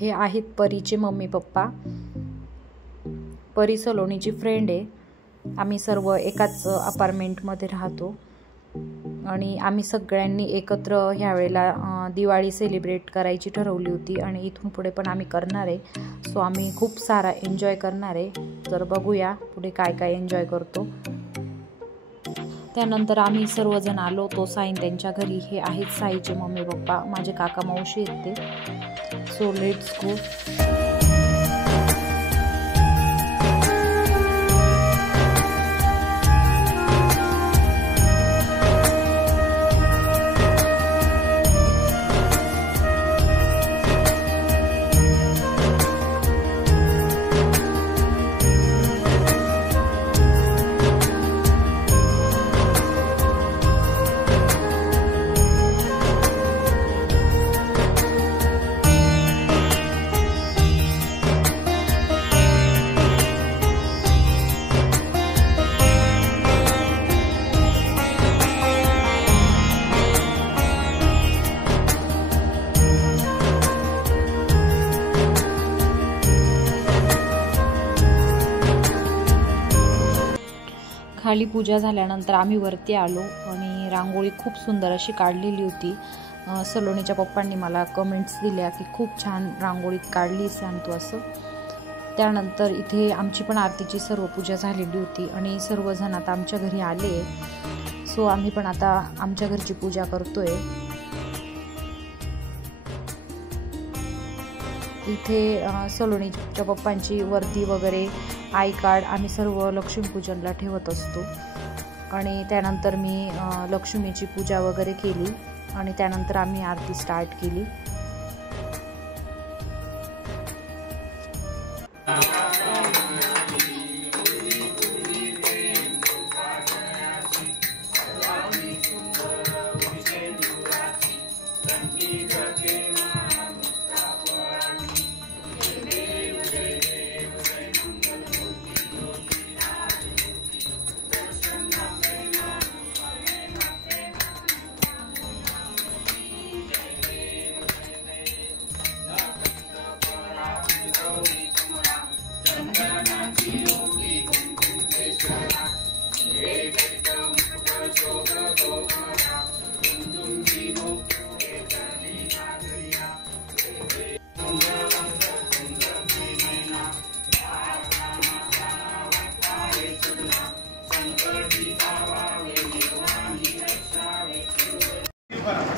हे आहेत परीचे mummy papa. परी सलोनीची फ्रेंड आहे। आम्ही सर्व एकाच अपार्टमेंटमध्ये राहतो आणि आम्ही सगळ्यांनी एकत्र ह्या वेळेला दिवाळी सेलिब्रेट करायची ठरवली होती आणि इथून पुढे पण आम्ही करणार आहे। सो आम्ही खूप सारा एन्जॉय करणार आहे। तर बघूया पुढे काय काय एन्जॉय करतो। त्यानंतर आम्ही सर्वजण आलो तो साईन त्यांच्या घरी। हे आहेत साईचे मम्मी पप्पा, माझे काका मावशी आहेत ते। So let's go. खाली पूजा झाल्यानंतर आम्ही वरती आलो आणि रांगोळी खूप सुंदर अशी काढलेली होती। सलोनीच्या पप्पांनी मला कमेंट्स दिल्या की खूप छान रांगोळी काढली सांगतो असं। त्यानंतर इथे आमची पण आरतीची सर्व पूजा झालेली होती आणि सर्वजण आता आमच्या घरी आले। सो आम्ही पण आता आमच्या घरची पूजा करतोय। इथे सलोनीच्या पप्पांची वर्दी वगैरे, आय कार्ड आम्ही सर्व लक्ष्मीपूजनला ठेवत असतो। आणि त्यानंतर मी लक्ष्मीची पूजा वगैरे केली आणि त्यानंतर आम्ही आरती स्टार्ट केली।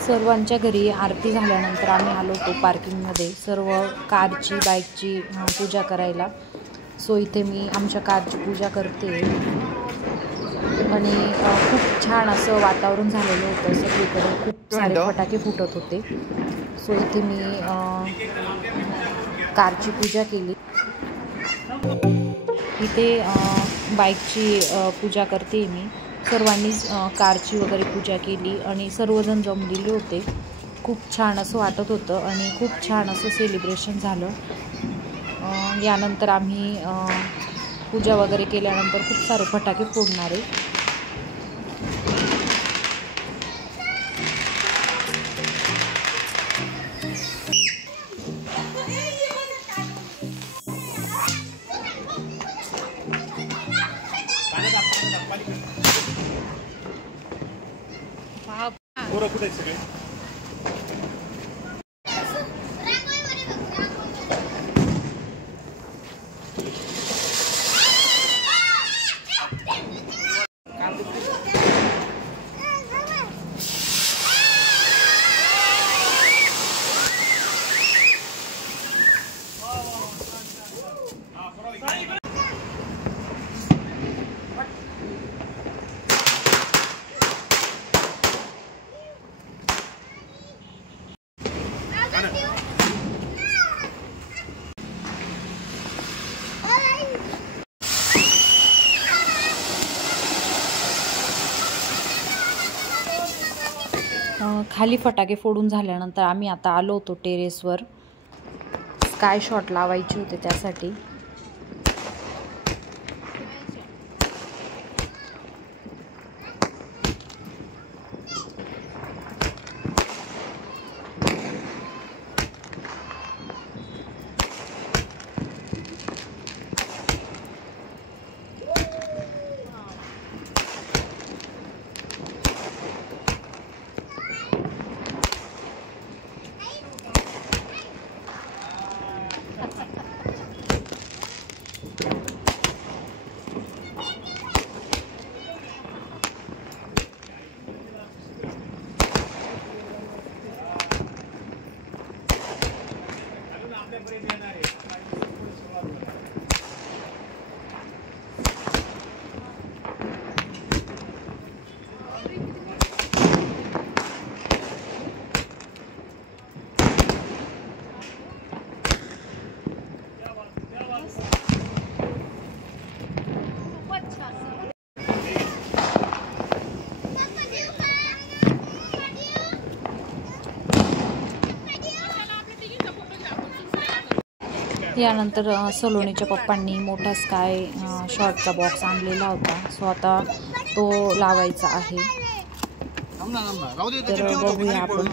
सर्वांच्या घरी आरती झाल्यानंतर आम्ही आलो होतो पार्किंगमध्ये सर्व कारची बाईकची पूजा करायला। सो इथे मी आमच्या कारची पूजा करते आणि खूप छान असं वातावरण झालेलं होतं। सगळीकडे खूप सारे फटाके फुटत होते। सो इथे मी कारची पूजा केली। इथे बाईकची पूजा करते मी। सर्वांनी कारची वगैरे पूजा केली आणि सर्वजण जमलेले होते। खूप छान असं वाटत होतं आणि खूप छान असं सेलिब्रेशन झालं। यानंतर आम्ही पूजा वगैरे केल्यानंतर खूप सारे फटाके फोडणार आहे। खाली फटाके फोडून झाल्यानंतर आम्ही आता आलो होतो टेरेसवर। स्काय शॉट लावायचे होते त्यासाठी। यानंतर सलोनीच्या पप्पांनी मोठा स्काय शॉटचा बॉक्स आणलेला होता. सो आता तो लावायचा आहे. तर बघूया आपण.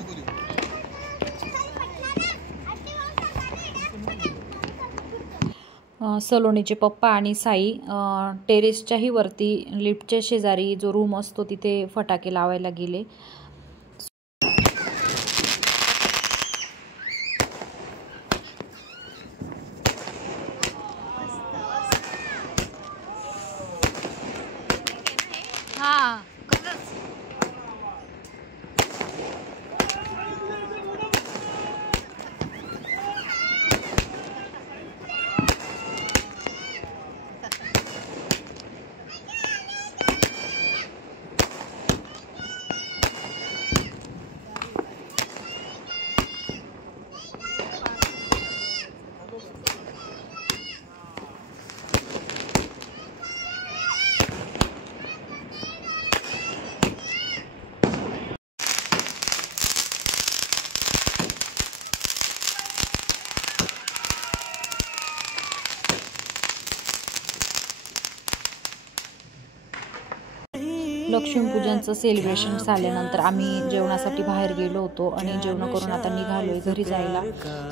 सलोनीचे पप्पा आणि साई टेरेसच्याही वरती लिफ्टच्या शेजारी जो रूम असतो तिथे फटाके लावायला गेले. लक्ष्मीपूजनचं सेलिब्रेशन झाल्यानंतर आम्ही जेवणासाठी बाहेर गेलो होतो आणि जेवण करून आता निघालोय घरी जायला.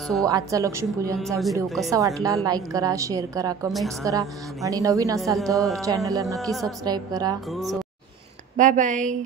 सो आजचा लक्ष्मीपूजनचा व्हिडिओ कसा वाटला लाईक करा, शेअर करा, कमेंट्स करा आणि नवीन असाल तर चॅनलला नक्की सबस्क्राईब करा. So bye bye.